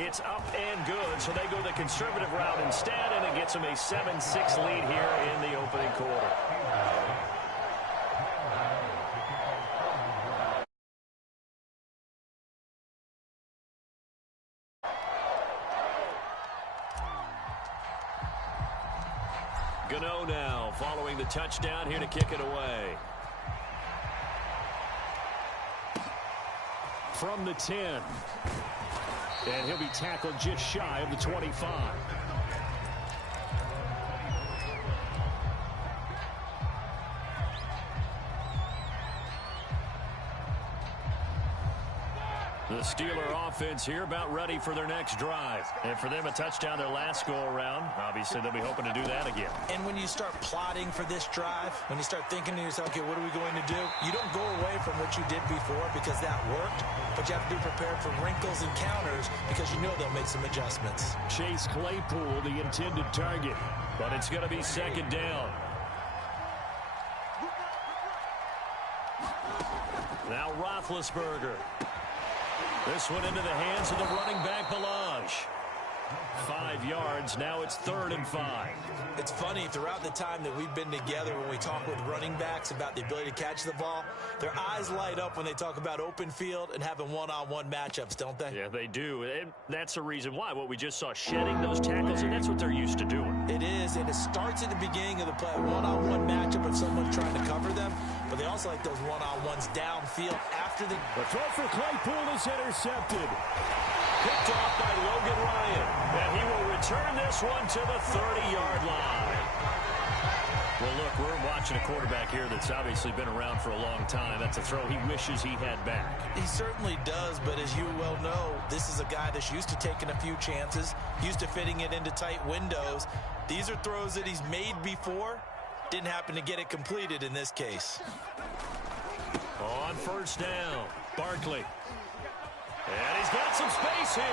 It's up and good, so they go the conservative route instead, and it gets them a 7-6 lead here in the opening quarter. Gano now following the touchdown here to kick it away. From the 10. And he'll be tackled just shy of the 25. The Steeler offense here about ready for their next drive. And for them, a touchdown their last go-around. Obviously, they'll be hoping to do that again. And when you start plotting for this drive, when you start thinking to yourself, okay, what are we going to do? You don't go away from what you did before because that worked, but you have to be prepared for wrinkles and counters because you know they'll make some adjustments. Chase Claypool, the intended target, but it's going to be second down. Now Roethlisberger. This one into the hands of the running back, Balaj. 5 yards. Now it's 3rd and 5. It's funny, throughout the time that we've been together when we talk with running backs about the ability to catch the ball, their eyes light up when they talk about open field and having one-on-one matchups, don't they? Yeah, they do. And that's the reason why. What we just saw, shedding those tackles, and that's what they're used to doing. It is, and it starts at the beginning of the play. One-on-one matchup if someone's trying to cover them, but they also like those one-on-ones downfield after the throw for Claypool is intercepted. Picked off by Logan Ryan. And he will return this one to the 30-yard line. Well, look, we're watching a quarterback here that's obviously been around for a long time. That's a throw he wishes he had back. He certainly does, but as you well know, this is a guy that's used to taking a few chances, used to fitting it into tight windows. These are throws that he's made before. Didn't happen to get it completed in this case. On first down, Barkley. And he's got some space here.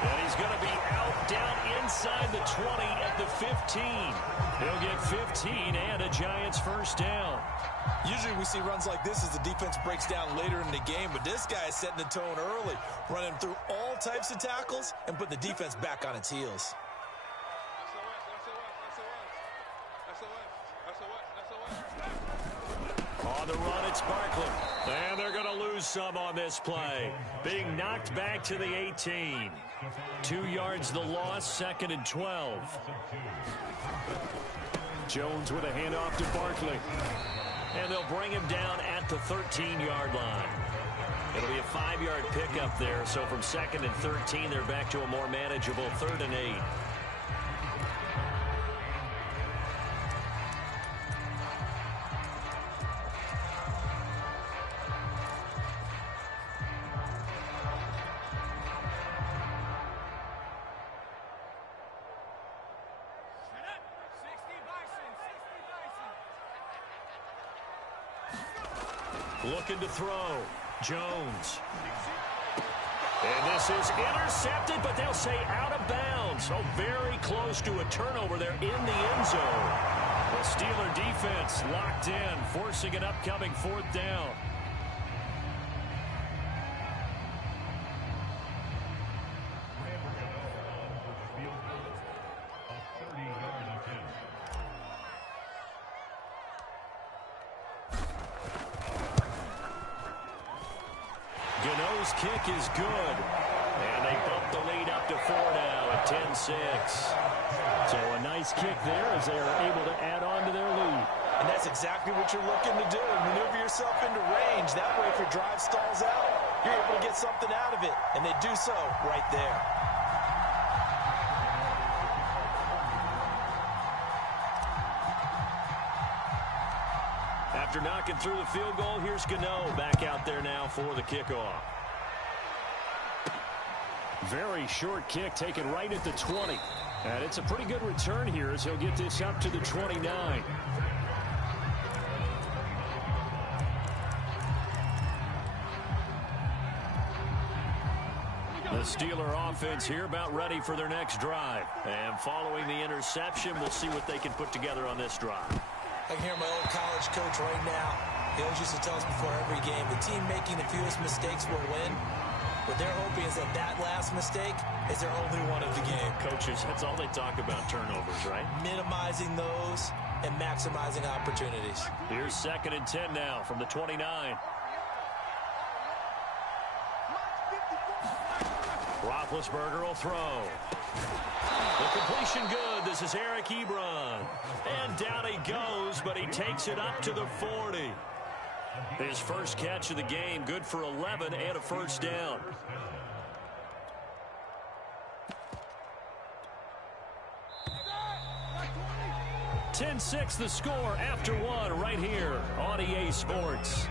And he's going to be out down inside the 20 at the 15. He'll get 15 and a Giants first down. Usually we see runs like this as the defense breaks down later in the game, but this guy is setting the tone early, running through all types of tackles and put the defense back on its heels. On the run, it's Barkley. And they're going to lose some on this play. Being knocked back to the 18. 2 yards the loss, 2nd and 12. Jones with a handoff to Barkley. And they'll bring him down at the 13-yard line. It'll be a 5-yard pickup there. So from 2nd and 13, they're back to a more manageable 3rd and 8. Looking to throw. Jones. And this is intercepted, but they'll say out of bounds. So very close to a turnover there in the end zone. The Steeler defense locked in, forcing an upcoming 4th down. Gano's kick is good. And they bump the lead up to 4 now at 10-6. So a nice kick there as they are able to add on to their lead. And that's exactly what you're looking to do. Maneuver yourself into range. That way if your drive stalls out, you're able to get something out of it. And they do so right there. After knocking through the field goal, here's Gano back out there now for the kickoff. Very short kick taken right at the 20. And it's a pretty good return here as he'll get this up to the 29. The Steeler offense here about ready for their next drive. And following the interception, we'll see what they can put together on this drive. I can hear my old college coach right now. He always used to tell us before every game, the team making the fewest mistakes will win. What they're hoping is that last mistake is their only one of the game. Coaches, that's all they talk about, turnovers, right? Minimizing those and maximizing opportunities. Here's 2nd and 10 now from the 29. Roethlisberger will throw. The completion good. This is Eric Ebron. And down he goes, but he takes it up to the 40. His first catch of the game, good for 11 and a first down. "10-6 the score after one right here on EA Sports.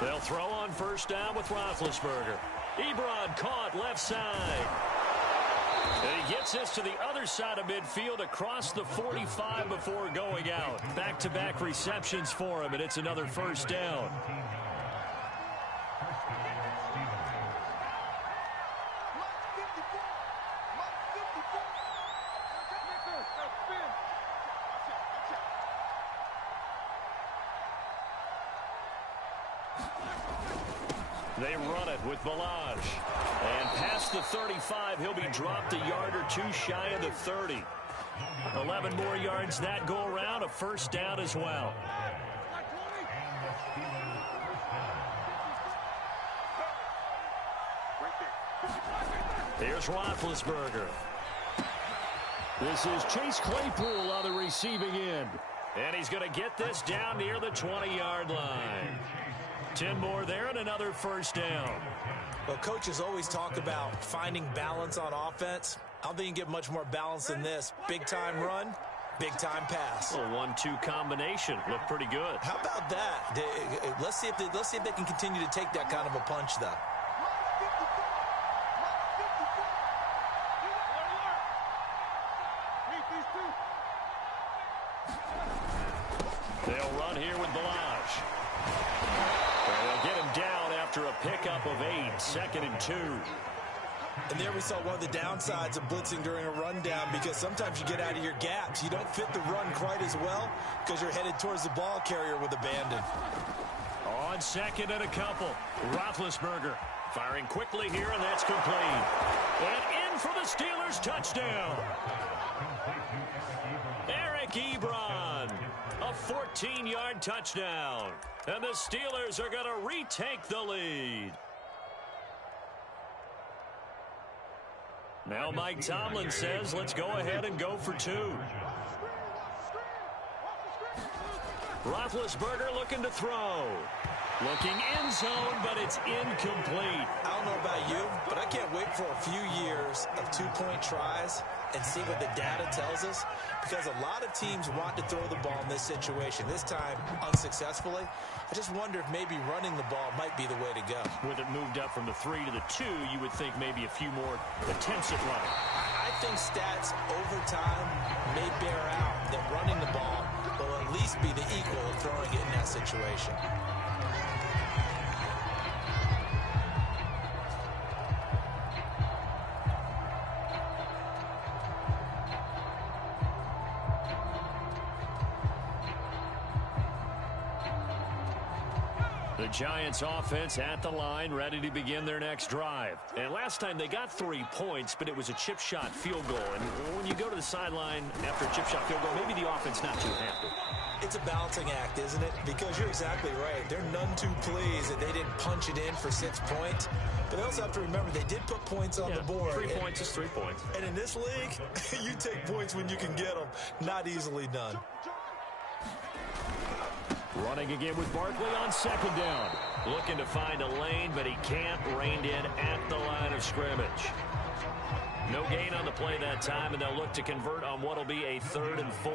They'll throw on first down with Roethlisberger. Ebron caught left side. And he gets this to the other side of midfield across the 45 before going out. Back-to-back receptions for him, and it's another first down. They run it with Balaj. And past the 35, he'll be dropped a yard or two shy of the 30. 11 more yards that go around, a first down as well. Here's Roethlisberger. This is Chase Claypool on the receiving end. And he's going to get this down near the 20-yard line. 10 more there and another first down. Well, coaches always talk about finding balance on offense. I don't think you can get much more balance than this. Big-time run, big-time pass. A 1-2 combination. Looked pretty good. How about that? Let's see if they can continue to take that kind of a punch, though. They'll run here with Balaj. They'll get him down after a pickup of 8, 2nd and 2. And there we saw one of the downsides of blitzing during a rundown, because sometimes you get out of your gaps. You don't fit the run quite as well because you're headed towards the ball carrier with abandon. On 2nd and a couple, Roethlisberger firing quickly here, and that's complete. And in for the Steelers touchdown. Eric Ebron, a 14-yard touchdown. And the Steelers are going to retake the lead. Now Mike Tomlin says, let's go ahead and go for 2. Roethlisberger looking to throw. Looking end zone, but it's incomplete. I don't know about you, but I can't wait for a few years of two-point tries and see what the data tells us, because a lot of teams want to throw the ball in this situation, this time unsuccessfully. I just wonder if maybe running the ball might be the way to go. With it moved up from the 3 to the 2, you would think maybe a few more attempts at running. I think stats over time may bear out that running the ball will at least be the equal of throwing it in that situation. The Giants offense at the line, ready to begin their next drive. And last time they got 3 points, but it was a chip shot field goal. And when you go to the sideline after a chip shot field goal, maybe the offense not too happy. It's a balancing act, isn't it? Because you're exactly right. They're none too pleased that they didn't punch it in for 6 points. But they also have to remember they did put points on the board. 3 points is 3 points. And in this league, you take points when you can get them. Not easily done. Running again with Barkley on 2nd down. Looking to find a lane, but he can't. Reined in at the line of scrimmage. No gain on the play that time, and they'll look to convert on what will be a 3rd and 4.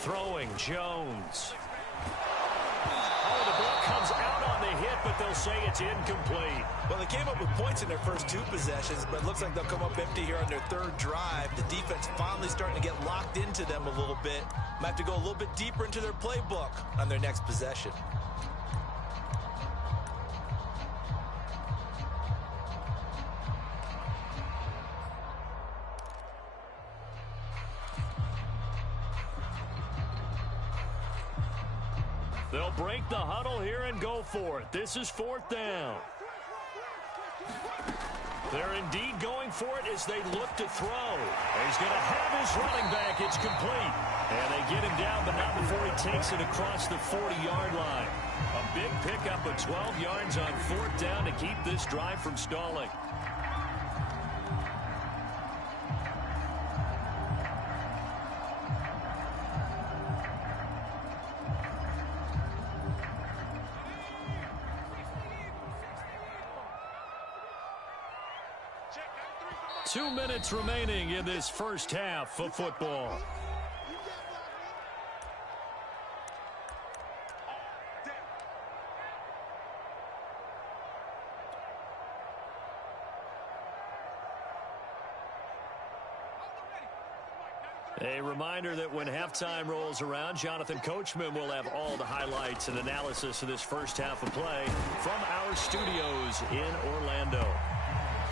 Throwing Jones. Oh, the block comes out on the hit, but they'll say it's incomplete. Well, they came up with points in their first 2 possessions, but it looks like they'll come up empty here on their 3rd drive. The defense finally starting to get locked into them a little bit. Might have to go a little bit deeper into their playbook on their next possession. They'll break the huddle here and go for it. This is 4th down. They're indeed going for it as they look to throw. He's going to have his running back. It's complete. And they get him down, but not before he takes it across the 40-yard line. A big pickup of 12 yards on 4th down to keep this drive from stalling. Two minutes remaining in this first half of football. A reminder that when halftime rolls around, Jonathan Coachman will have all the highlights and analysis of this first half of play from our studios in Orlando.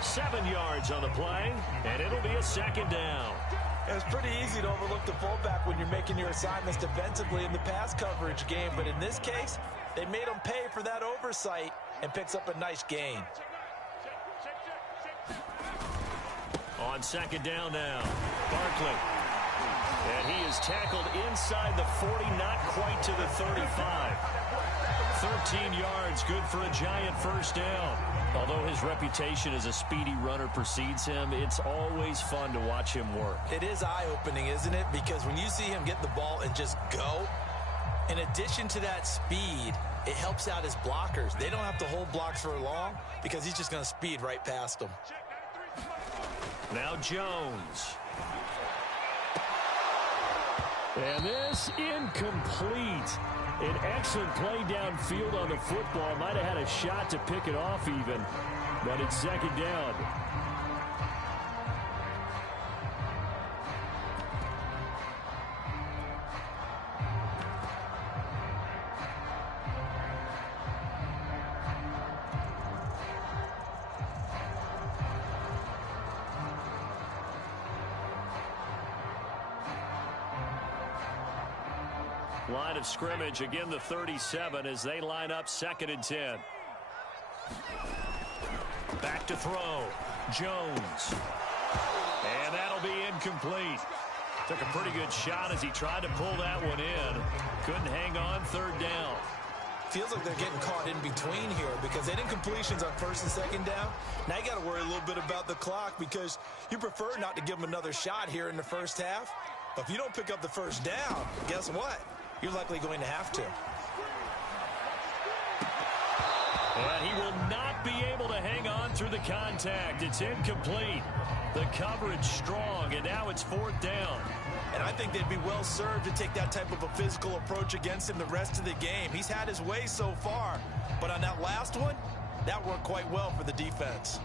7 yards on the play, and it'll be a 2nd down. It's pretty easy to overlook the fullback when you're making your assignments defensively in the pass coverage game, but in this case, they made him pay for that oversight and picks up a nice gain. On 2nd down now, Barkley. And he is tackled inside the 40, not quite to the 35. 13 yards, good for a giant first down. Although his reputation as a speedy runner precedes him, it's always fun to watch him work. It is eye-opening, isn't it? Because when you see him get the ball and just go, in addition to that speed, it helps out his blockers. They don't have to hold blocks for long because he's just going to speed right past them. Now Jones. And this incomplete. An excellent play downfield on the football. Might have had a shot to pick it off even, but it's 2nd down. Line of scrimmage, again the 37 as they line up 2nd and 10. Back to throw. Jones. And that'll be incomplete. Took a pretty good shot as he tried to pull that one in. Couldn't hang on, 3rd down. Feels like they're getting caught in between here because they did incompletions on 1st and 2nd down. Now you got to worry a little bit about the clock because you prefer not to give them another shot here in the first half. But if you don't pick up the 1st down, guess what? You're likely going to have to. And he will not be able to hang on through the contact. It's incomplete. The coverage strong, and now it's 4th down. And I think they'd be well served to take that type of a physical approach against him the rest of the game. He's had his way so far, but on that last one, that worked quite well for the defense.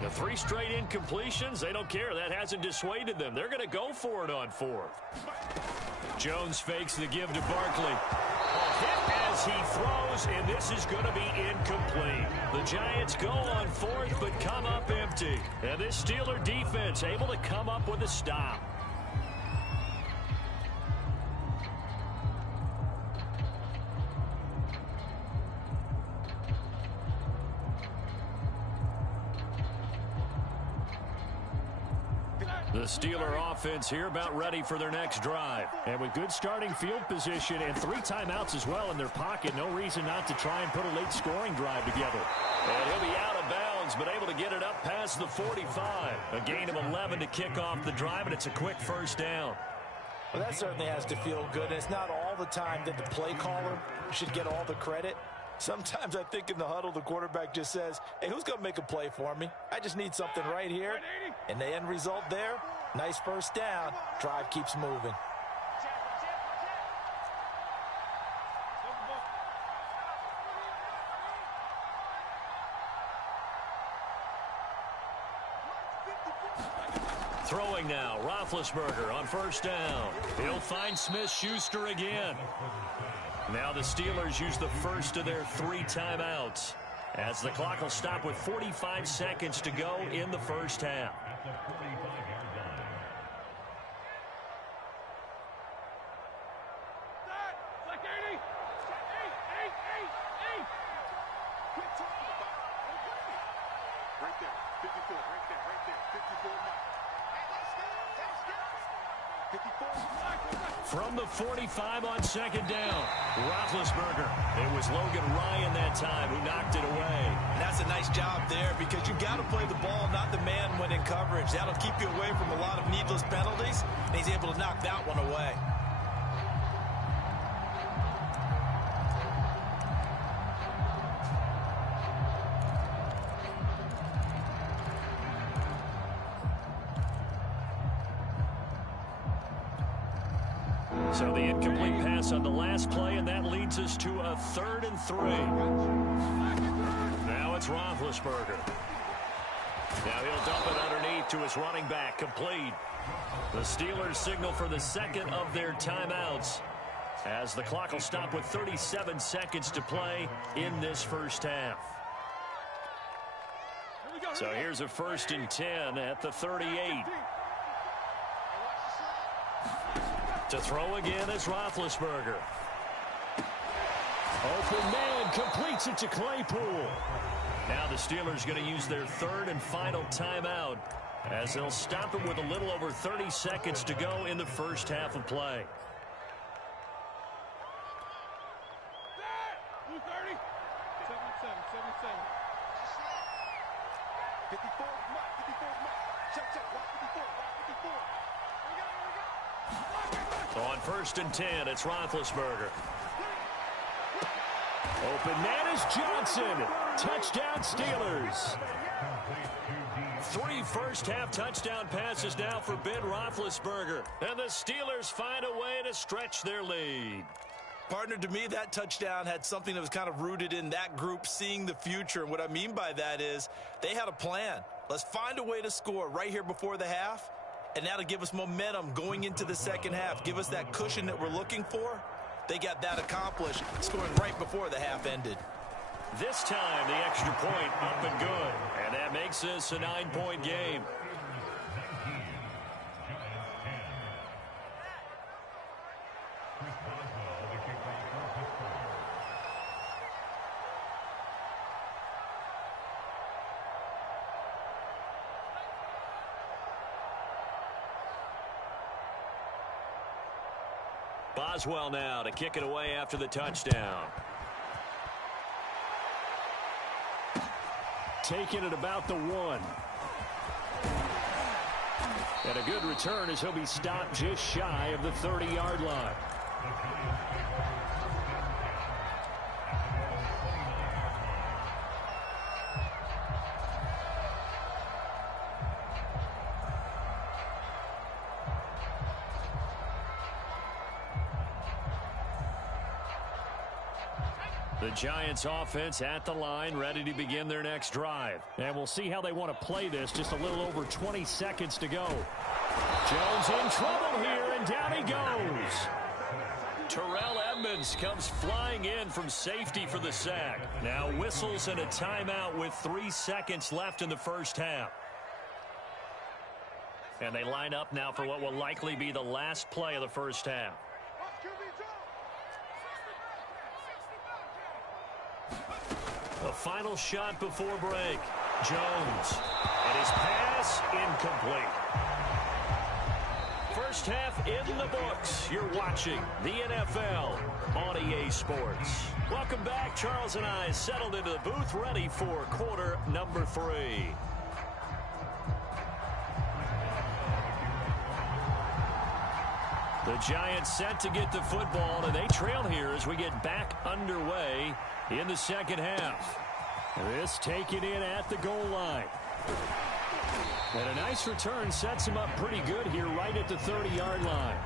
The 3 straight incompletions, they don't care. That hasn't dissuaded them. They're going to go for it on 4th. Jones fakes the give to Barkley. A hit as he throws, and this is going to be incomplete. The Giants go on 4th, but come up empty. And this Steeler defense able to come up with a stop. The Steeler offense here about ready for their next drive. And with good starting field position and 3 timeouts as well in their pocket, no reason not to try and put a late scoring drive together. And he'll be out of bounds, but able to get it up past the 45. A gain of 11 to kick off the drive, and it's a quick 1st down. Well, that certainly has to feel good. And it's not all the time that the play caller should get all the credit. Sometimes I think in the huddle, the quarterback just says, hey, who's going to make a play for me? I just need something right here. And the end result there, nice first down. Drive keeps moving. Throwing now, Roethlisberger on first down. He'll find Smith-Schuster again. Now the Steelers use the first of their 3 timeouts, as the clock will stop with 45 seconds to go in the first half. From the 45 on second down, Roethlisberger. It was Logan Ryan that time who knocked it away. And that's a nice job there, because you've got to play the ball, not the man when in coverage. That'll keep you away from a lot of needless penalties, and he's able to knock that one away. So the incomplete pass on the last play, and that leads us to a 3rd and 3. Now it's Roethlisberger. Now he'll dump it underneath to his running back, complete. The Steelers signal for the second of their timeouts, as the clock will stop with 37 seconds to play in this first half. So here's a 1st and 10 at the 38. To throw again is Roethlisberger. Open man, completes it to Claypool. Now the Steelers going to use their 3rd and final timeout, as they'll stop it with a little over 30 seconds to go in the first half of play. On 1st and 10, it's Roethlisberger. Open man is Johnson. Touchdown Steelers. 3 first-half touchdown passes now for Ben Roethlisberger. And the Steelers find a way to stretch their lead. Partner, to me, that touchdown had something that was kind of rooted in that group seeing the future. And what I mean by that is they had a plan. Let's find a way to score right here before the half. And that'll give us momentum going into the second half. Give us that cushion that we're looking for. They got that accomplished, scoring right before the half ended. This time, the extra point up and good. And that makes this a 9-point game. Boswell now to kick it away after the touchdown. Taking it about the 1. And a good return as he'll be stopped just shy of the 30-yard line. The Giants offense at the line, ready to begin their next drive. And we'll see how they want to play this. Just a little over 20 seconds to go. Jones in trouble here, and down he goes. Terrell Edmonds comes flying in from safety for the sack. Now whistles and a timeout with 3 seconds left in the first half. And they line up now for what will likely be the last play of the first half. The final shot before break. Jones. And his pass incomplete. First half in the books. You're watching the NFL on EA Sports. Welcome back. Charles and I settled into the booth, ready for quarter number 3. The Giants set to get the football, and they trail here as we get back underway in the second half. This taken in at the goal line. And a nice return sets him up pretty good here right at the 30-yard line.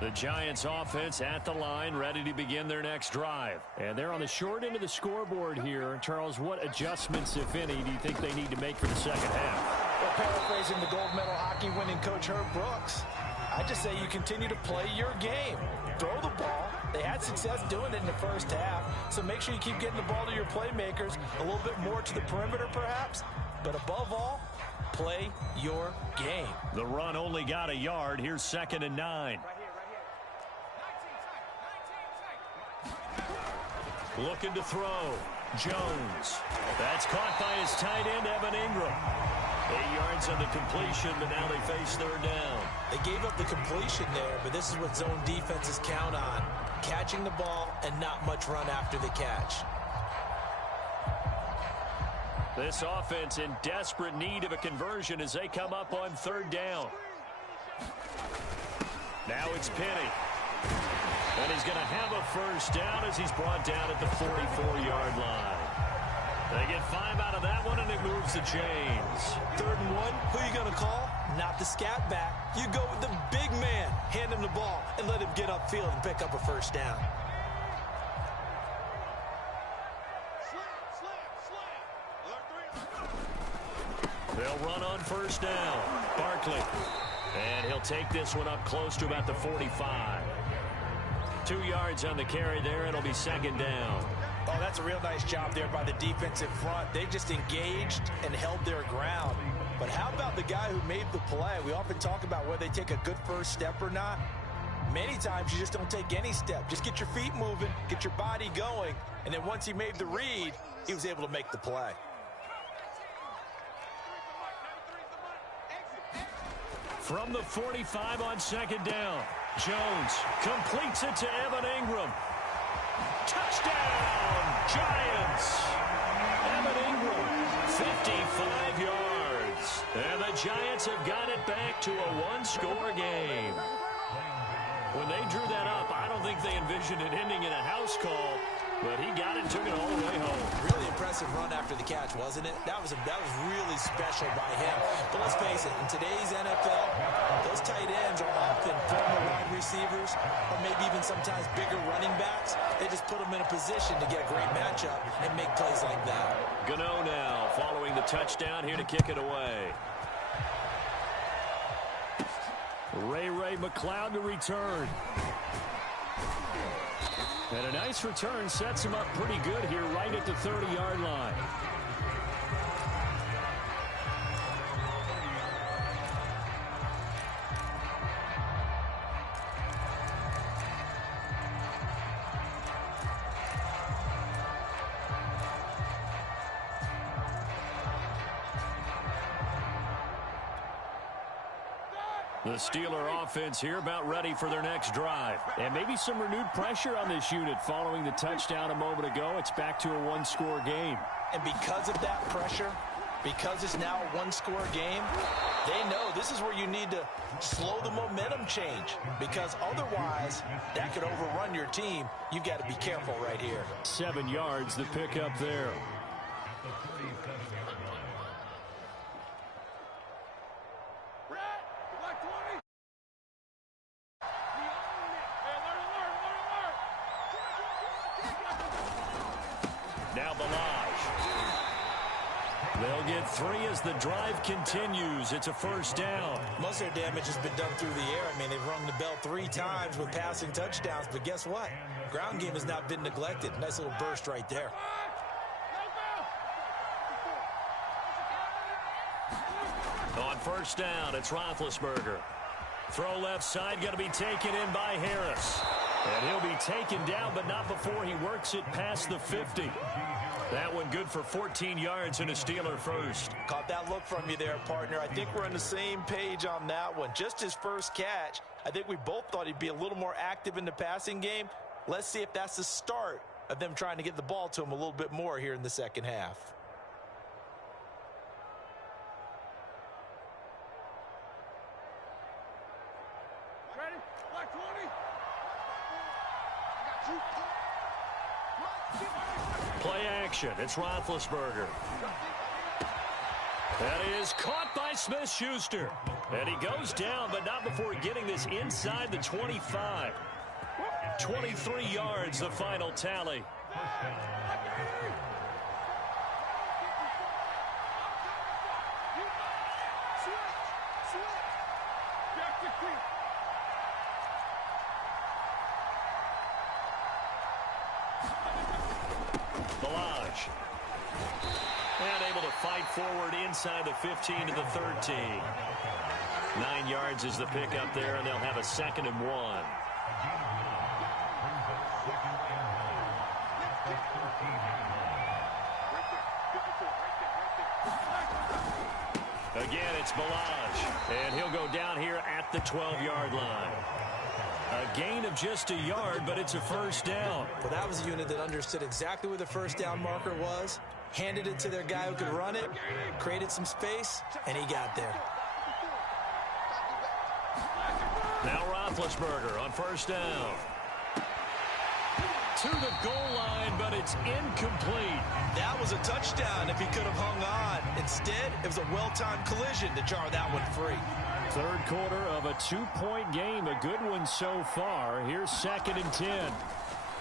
The Giants offense at the line, ready to begin their next drive. And they're on the short end of the scoreboard here. Charles, what adjustments, if any, do you think they need to make for the second half? Well, paraphrasing the gold medal hockey winning coach Herb Brooks, I just say you continue to play your game. Throw the ball. They had success doing it in the first half, so make sure you keep getting the ball to your playmakers, a little bit more to the perimeter perhaps, but above all, play your game. The run only got a yard. Here's 2nd and 9. Looking to throw. Jones. That's caught by his tight end, Evan Ingram. 8 yards on the completion, but now they face 3rd down. They gave up the completion there, but this is what zone defenses count on. Catching the ball and not much run after the catch. This offense in desperate need of a conversion as they come up on 3rd down. Now it's Penny. And he's going to have a first down as he's brought down at the 44-yard line. They get 5 out of that one, and it moves the chains. 3rd and 1, who are you going to call? Not the scat back. You go with the big man. Hand him the ball and let him get upfield and pick up a first down. They'll run on 1st down. Barkley. And he'll take this one up close to about the 45. 2 yards on the carry there. It'll be 2nd down. Oh, that's a real nice job there by the defensive front. They just engaged and held their ground. But how about the guy who made the play? We often talk about whether they take a good first step or not. Many times you just don't take any step. Just get your feet moving, get your body going, and then once he made the read, he was able to make the play. From the 45 on 2nd down. Jones completes it to Evan Ingram. Touchdown, Giants! Evan Ingram, 55 yards. And the Giants have got it back to a one-score game. When they drew that up, I don't think they envisioned it ending in a house call, but he got it and took it all the way home. Really impressive run after the catch, wasn't it? That was really special by him. But let's face it, in today's NFL, those tight ends are often former wide receivers or maybe even sometimes bigger running backs. They just put them in a position to get a great matchup and make plays like that. Gano now following the touchdown here to kick it away. Ray McLeod to return. And a nice return sets him up pretty good here right at the 30-yard line. The Steeler offense here about ready for their next drive. And maybe some renewed pressure on this unit following the touchdown a moment ago. It's back to a one-score game. And because of that pressure, because it's now a one-score game, they know this is where you need to slow the momentum change. Because otherwise, that could overrun your team. You've got to be careful right here. 7 yards, the pickup there. Now Balaj. They'll get 3 as the drive continues. It's a first down. Most of their damage has been done through the air. I mean, they've rung the bell 3 times with passing touchdowns. But guess what? Ground game has not been neglected. Nice little burst right there. On first down, it's Roethlisberger. Throw left side, going to be taken in by Harris. And he'll be taken down, but not before he works it past the 50. That one good for 14 yards and a Steeler first. Caught that look from you there, partner. I think we're on the same page on that one. Just his first catch. I think we both thought he'd be a little more active in the passing game. Let's see if that's the start of them trying to get the ball to him a little bit more here in the second half. Ready? Black 20. Play action. It's Roethlisberger. That is caught by Smith-Schuster. And he goes down, but not before getting this inside the 25. 23 yards, the final tally. And able to fight forward inside the 15 to the 13. 9 yards is the pickup there, and they'll have a 2nd and 1. Again, it's Balaj, and he'll go down here at the 12-yard line. A gain of just a yard, but it's a first down. Well, that was a unit that understood exactly where the first down marker was, handed it to their guy who could run it, created some space, and he got there. Now Roethlisberger on first down. To the goal line, but it's incomplete. That was a touchdown if he could have hung on. Instead, it was a well-timed collision to jar that one free. Third quarter of a 2-point game. A good one so far. Here's 2nd and 10.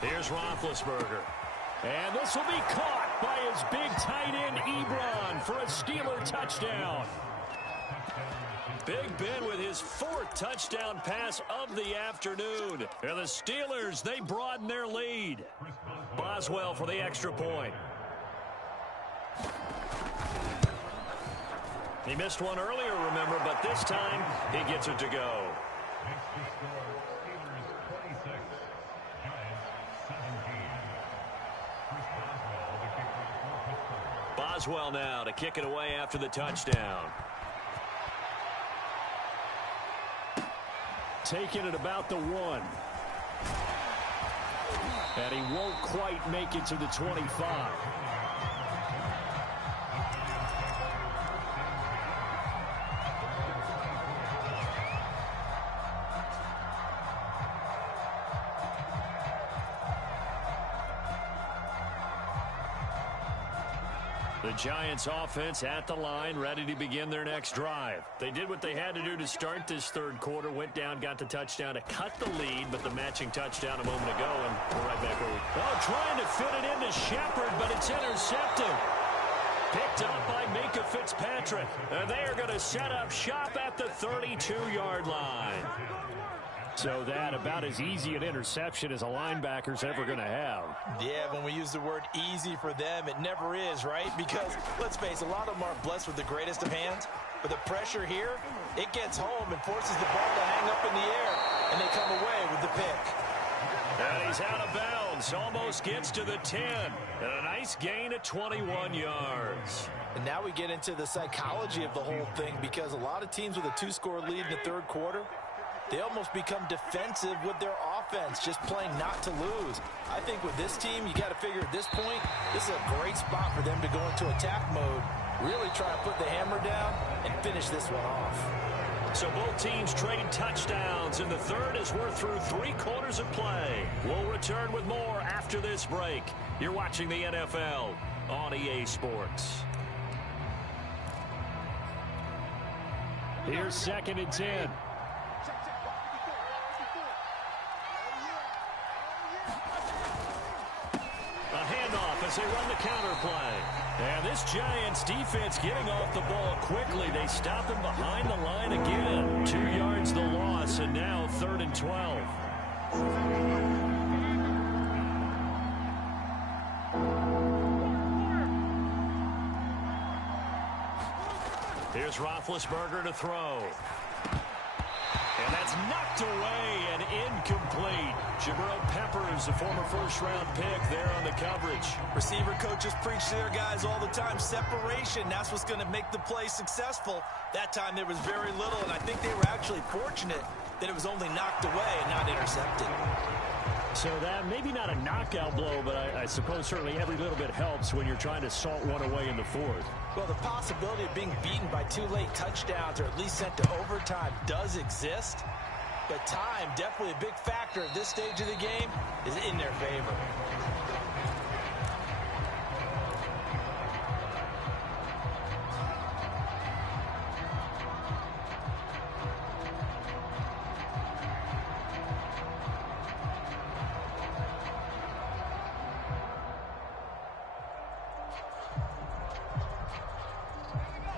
Here's Roethlisberger. And this will be caught by his big tight end, Ebron, for a Steeler touchdown. Big Ben with his 4th touchdown pass of the afternoon. And the Steelers, they broaden their lead. Boswell for the extra point. He missed one earlier, remember, but this time he gets it to go. Boswell now to kick it away after the touchdown. Taking it about the 1. And he won't quite make it to the 25. The Giants offense at the line, ready to begin their next drive. They did what they had to do to start this third quarter, went down, got the touchdown to cut the lead, but the matching touchdown a moment ago, and we're right back where we... Oh, trying to fit it into Shepard, but it's intercepted. Picked up by Minka Fitzpatrick. And they are going to set up shop at the 32-yard line. So that about as easy an interception as a linebacker's ever going to have. Yeah, when we use the word easy for them, it never is, right? Because, let's face it, a lot of them aren't blessed with the greatest of hands. But the pressure here, it gets home and forces the ball to hang up in the air. And they come away with the pick. And he's out of bounds. Almost gets to the 10. And a nice gain of 21 yards. And now we get into the psychology of the whole thing, because a lot of teams with a 2-score lead in the third quarter, they almost become defensive with their offense, just playing not to lose. I think with this team, you got to figure at this point, this is a great spot for them to go into attack mode, really try to put the hammer down and finish this one off. So both teams trade touchdowns in the third as we're through 3 quarters of play. We'll return with more after this break. You're watching the NFL on EA Sports. Here's 2nd and 10. As they run the counter play. And this Giants defense getting off the ball quickly. They stop him behind the line again. 2 yards the loss, and now 3rd and 12. Here's Roethlisberger to throw. And that's knocked away and incomplete. Jabril Peppers, a former first-round pick there on the coverage. Receiver coaches preach to their guys all the time. Separation, that's what's going to make the play successful. That time there was very little, and I think they were actually fortunate that it was only knocked away and not intercepted. So that maybe not a knockout blow, but I suppose certainly every little bit helps when you're trying to salt one away in the fourth. Well, the possibility of being beaten by 2 late touchdowns or at least sent to overtime does exist. But time, definitely a big factor at this stage of the game, is in their favor.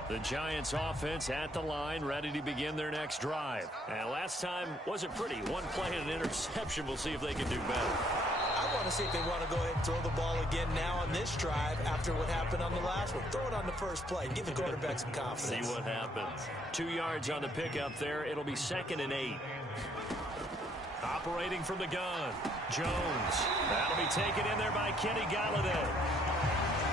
The Giants offense at the line, ready to begin their next drive. And last time wasn't pretty. One play and an interception. We'll see if they can do better. I want to see if they want to go ahead and throw the ball again now on this drive after what happened on the last one. Throw it on the first play. Give the quarterback some confidence. See what happens. 2 yards on the pickup there. It'll be 2nd and 8. Operating from the gun, Jones. That'll be taken in there by Kenny Galladay.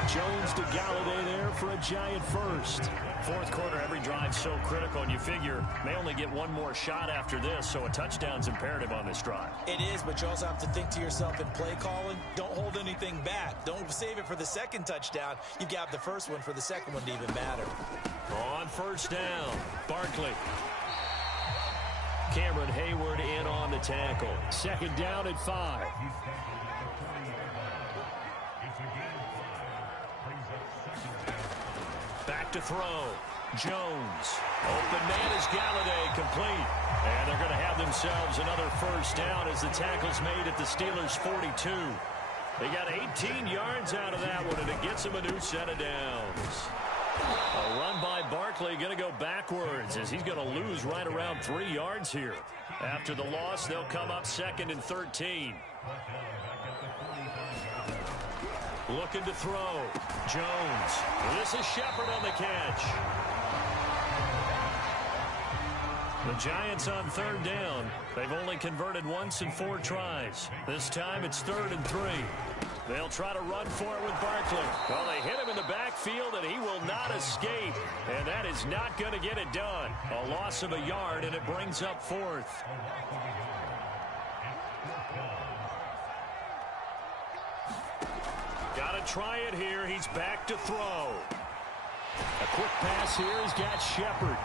Jones to Galladay there for a Giant first. Fourth quarter, every drive so critical, and you figure may only get one more shot after this, so a touchdown's imperative on this drive. It is, but you also have to think to yourself in play calling, don't hold anything back. Don't save it for the second touchdown. You've got the first one for the second one to even matter. On first down, Barkley. Cameron Hayward in on the tackle. 2nd down at 5. Back to throw. Jones. Open man is Galladay, complete. And they're going to have themselves another first down as the tackle's made at the Steelers' 42. They got 18 yards out of that one, and it gets them a new set of downs. A run by Barkley going to go backwards as he's going to lose right around 3 yards here. After the loss, they'll come up 2nd and 13. Looking to throw. Jones. This is Shepard on the catch. The Giants on 3rd down. They've only converted once in 4 tries. This time it's 3rd and 3. They'll try to run for it with Barkley. Well, they hit him in the backfield, and he will not escape. And that is not going to get it done. A loss of a yard, and it brings up 4th. Got to try it here. He's back to throw. A quick pass here has got Shepard.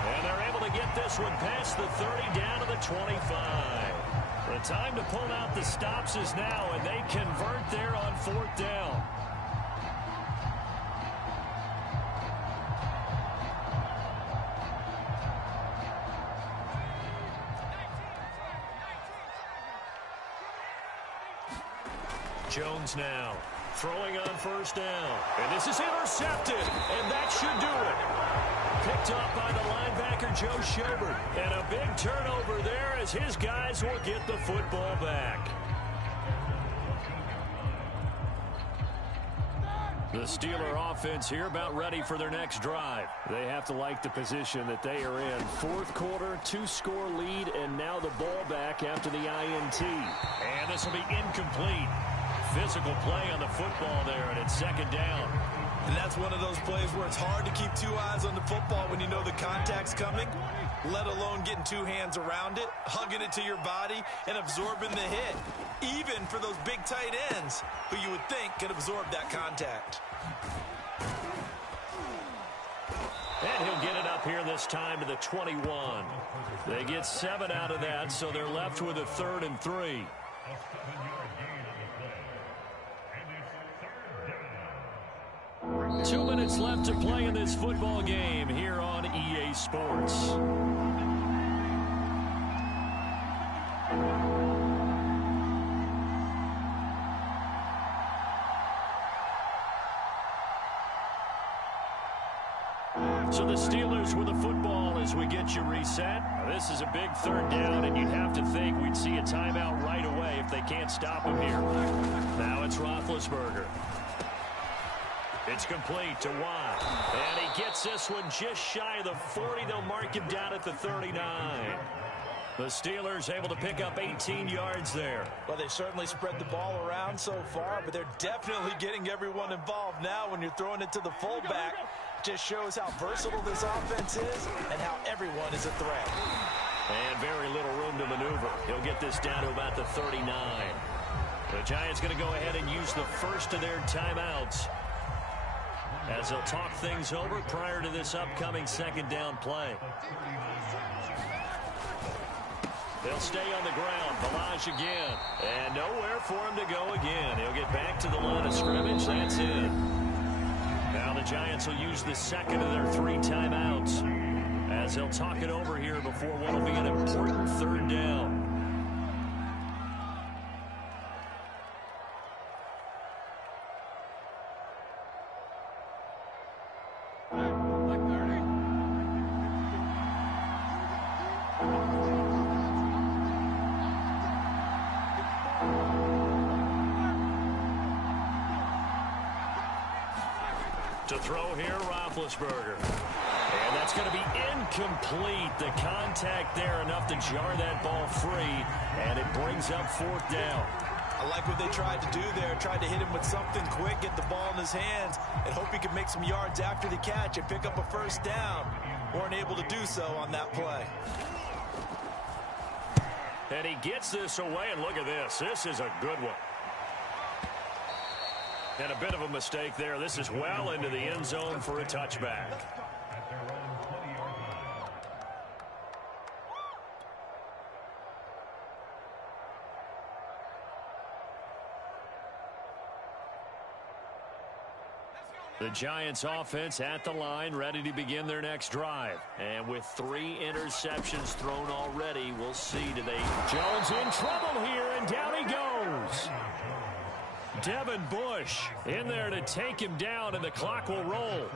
And they're able to get this one past the 30 down to the 25. The time to pull out the stops is now, and they convert there on 4th down. Jones now. Throwing on first down. And this is intercepted. And that should do it. Picked up by the linebacker, Joe Schobert. And a big turnover there as his guys will get the football back. The Steeler offense here about ready for their next drive. They have to like the position that they are in. 4th quarter, 2-score lead, and now the ball back after the INT. And this will be incomplete. Physical play on the football there, and it's 2nd down. And that's one of those plays where it's hard to keep 2 eyes on the football when you know the contact's coming, let alone getting 2 hands around it, hugging it to your body, and absorbing the hit, even for those big tight ends who you would think could absorb that contact. And he'll get it up here this time to the 21. They get 7 out of that, so they're left with a 3rd and 3. Two minutes left to play in this football game here on EA Sports. So the Steelers with the football as we get you reset. This is a big 3rd down, and you'd have to think we'd see a timeout right away if they can't stop him here. Now it's Roethlisberger. It's complete to Watt. And he gets this one just shy of the 40. They'll mark him down at the 39. The Steelers able to pick up 18 yards there. Well, they certainly spread the ball around so far, but they're definitely getting everyone involved now when you're throwing it to the fullback. Just shows how versatile this offense is and how everyone is a threat. And very little room to maneuver. He'll get this down to about the 39. The Giants going to go ahead and use the first of their timeouts as they'll talk things over prior to this upcoming second down play. They'll stay on the ground. Balaj again. And nowhere for him to go again. He'll get back to the line of scrimmage. That's it. Now the Giants will use the second of their 3 timeouts as they'll talk it over here before what will be an important third down. To throw here, Roethlisberger. And that's going to be incomplete. The contact there enough to jar that ball free, and it brings up 4th down. I like what they tried to do there. Tried to hit him with something quick, get the ball in his hands, and hope he could make some yards after the catch and pick up a first down. Weren't able to do so on that play. And he gets this away, and look at this. This is a good one. And a bit of a mistake there. This is well into the end zone for a touchback. The Giants offense at the line, ready to begin their next drive. And with 3 interceptions thrown already, we'll see today. Jones in trouble here, and down he goes. Devin Bush in there to take him down, and the clock will roll.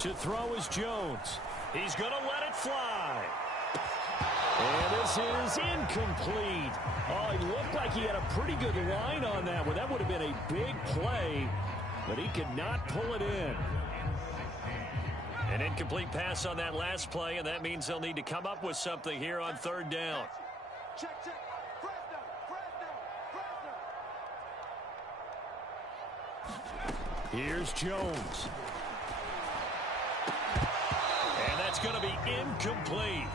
To throw is Jones. He's going to let it fly. And this is incomplete. Oh, he looked like he had a pretty good line on that one. That would have been a big play, but he could not pull it in. An incomplete pass on that last play, and that means they'll need to come up with something here on 3rd down. Check. Press down. Here's Jones. And that's going to be incomplete.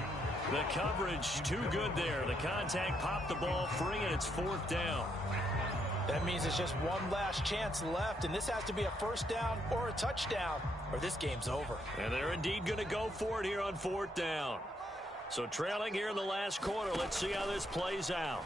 The coverage too good there. The contact popped the ball free, and it's 4th down. That means it's just one last chance left, and this has to be a first down or a touchdown, or this game's over. And they're indeed going to go for it here on 4th down. So trailing here in the last quarter, let's see how this plays out.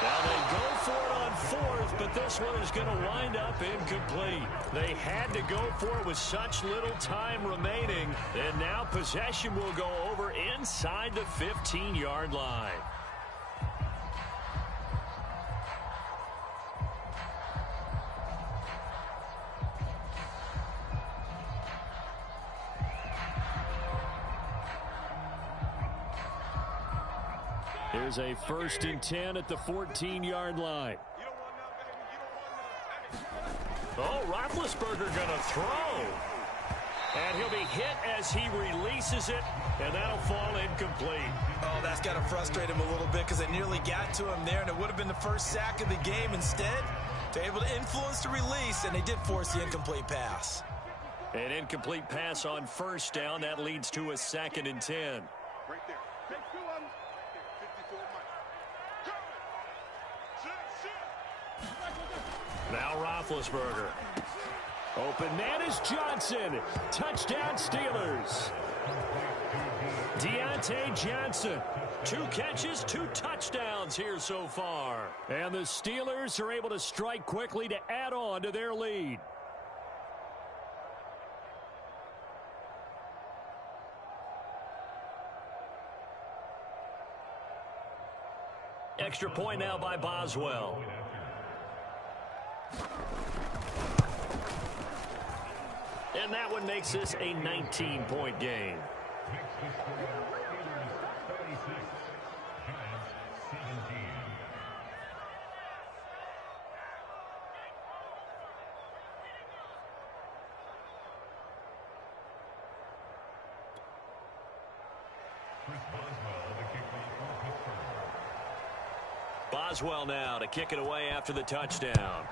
Now they go for it on 4th, but this one is going to wind up incomplete. They had to go for it with such little time remaining, and now possession will go over inside the 15-yard line. Here's a 1st and 10 at the 14-yard line. Oh, Roethlisberger going to throw. And he'll be hit as he releases it, and that'll fall incomplete. Oh, that's got to frustrate him a little bit because they nearly got to him there, and it would have been the first sack of the game. Instead, they're able to influence the release, and they did force the incomplete pass. An incomplete pass on 1st down. That leads to a 2nd and 10. Right there. Take 2 of them. 54 Now Roethlisberger. Open man is Johnson. Touchdown Steelers. Deontay Johnson. 2 catches, 2 touchdowns here so far. And the Steelers are able to strike quickly to add on to their lead. Extra point now by Boswell. And that one makes this a 19-point game. Boswell now to kick it away after the touchdown.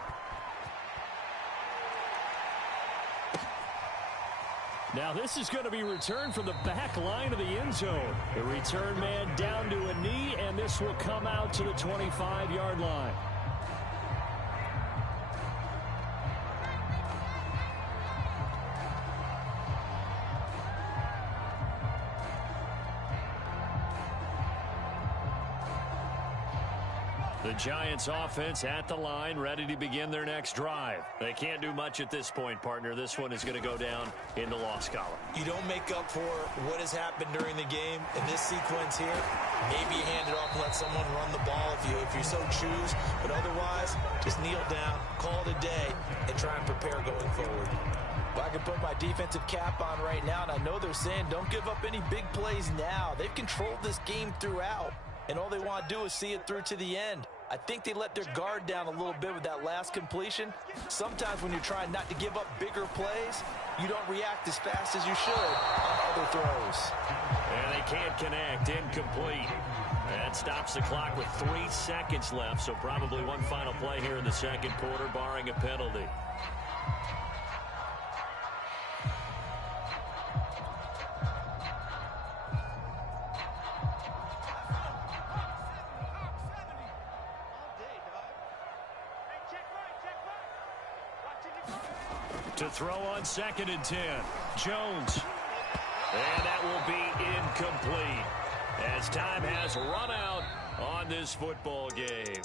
Now this is going to be returned from the back line of the end zone. The return man down to a knee, and this will come out to the 25-yard line. The Giants offense at the line, ready to begin their next drive. They can't do much at this point, partner. This one is going to go down in the loss column. You don't make up for what has happened during the game in this sequence here. Maybe you hand it off and let someone run the ball if you so choose. But otherwise, just kneel down, call it a day, and try and prepare going forward. Well, I can put my defensive cap on right now, and I know they're saying don't give up any big plays now. They've controlled this game throughout, and all they want to do is see it through to the end. I think they let their guard down a little bit with that last completion. Sometimes when you're trying not to give up bigger plays, you don't react as fast as you should on other throws. And they can't connect. Incomplete. That stops the clock with 3 seconds left, so probably one final play here in the second quarter, barring a penalty. To throw on 2nd and 10. Jones. And that will be incomplete as time has run out on this football game.